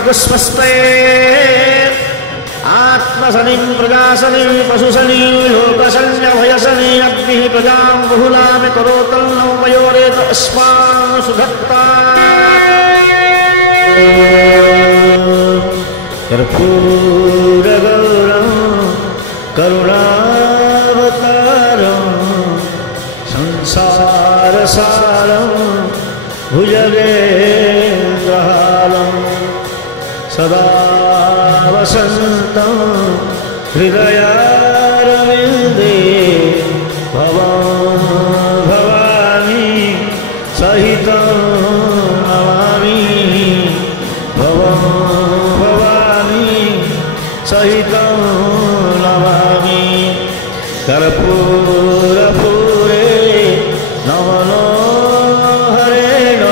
भर्गस्वस्ते आत्मसनिं प्रजासनिं पशुसनिं लोकसन्यभयसनि अग्निः प्रजां बहुलामि करोतल्नो मयोरेत अस्मान् सुधत्ता कर्पूरगौरं करुणावतारं संसारसारं भुजगेन्द्रहारं सदा वसन्तं हृदयारविन्दे भवं भवानी सहितं नमामि भवं भवानी सहितं नमामि कर्पूरपूरे नमनो हरेण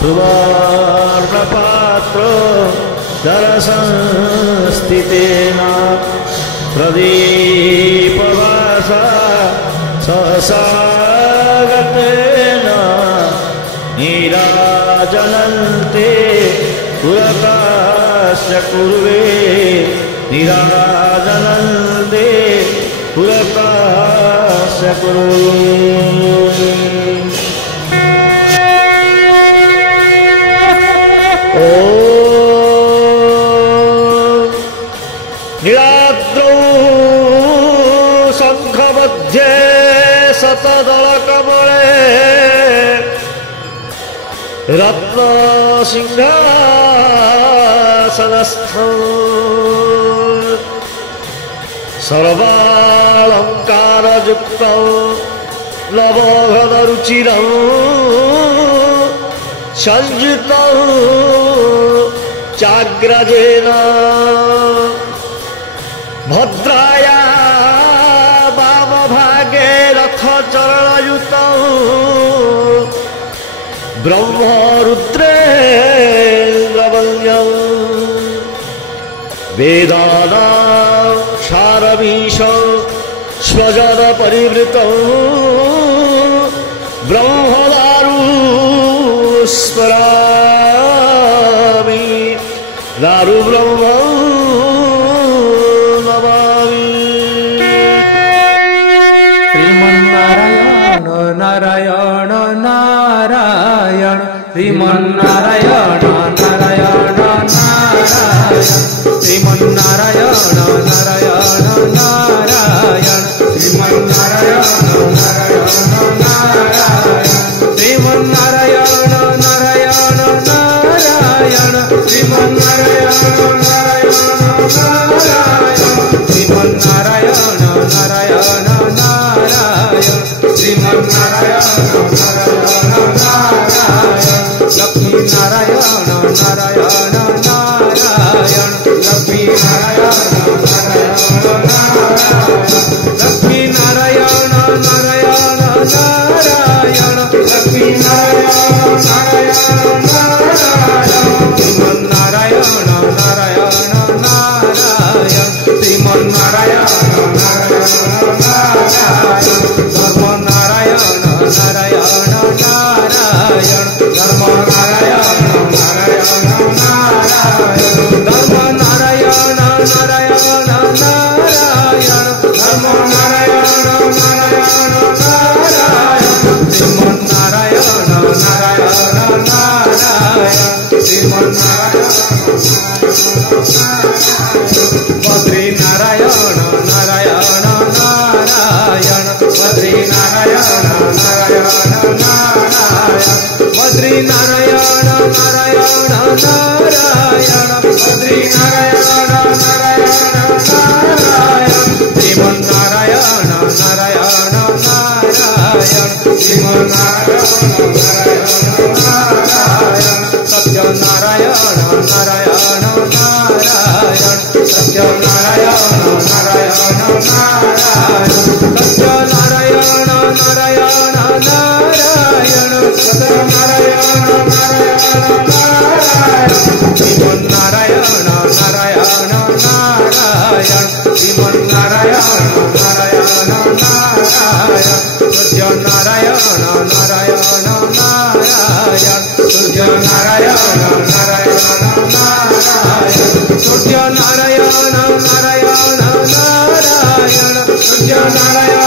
सुवर्णपात्रो जलसंस्थितेन प्रदीपवासा सहसागतेन नीराजनन्ते पुरकास्य कुर्वे नीराजनन्ते पुरकास्य कुर्वे नीलाद्रौ शङ्खमध्ये शतदलकमले रत्नसिंहासनस्थौ सर्वालङ्कारयुक्तौ नवघनरुचिरौ संयुतौ चाग्रजेन भद्राया वामभागे रथचरणयुतौ ब्रह्मरुद्रेन्द्रवल्यौ वेदानां सारमीशौ स्वजनपरिवृतौ ब्रह्मदारुस्मरामि दारुब्रह्मं नमामि। श्रीमन्नारायण नारायण नारायण श्रीमन्नारायण नारायण नारायण श्रीमन्नारायण नारायण नारायण श्रीमन्नारायण नारायण नारायण श्रीमन्नारायण नारायण नारायण श्रीमन्नारायण नारायण नारायण श्रीमन्नारायण नारायण नारायण श्रीमन्नारायण नारायण नारायण लक्ष्मी नारायण नारायण नारायण लक्ष्मी नारायण नारायण नारायण लक्ष्मी नारायण नारायण नारायण लक्ष्मी नारायण नारायण नारायण श्रीमन्नारायण नारायण नारायण श्रीमन्नारायण नारायण नारायण धर्मनारायण नारायण नारायण धर्मनारायण नारायण नारायण धर्मनारायण नारायण नारायण धर्मनारायण नारायण नारायण श्रीमन्नारायण नारायण नारायण श्रीमन्नारायण बद्री नारायण नारायण नारायण बद्री नारायण नारायण नारायण बद्री नारायण नारायण नारायण बद्री नारायण नारायण नारायण श्रीमन्नारायण नारायण नारायण श्रीमन्नारायण नारायण नारायण सत्यनारायण नारायण नारायण सत्यनारायण नारायण नारायण सत्यनारायण नारायण नारायण सत्यनारायण नारायण नारायण श्रीमन्नारायण नारायण नारायण श्रीमन्नारायण नारायण नारायण सत्यनारायण नारायण नारायण सत्यनारायण नारायण सूर्य नारायण नारायण नारायण सूर्य नारायण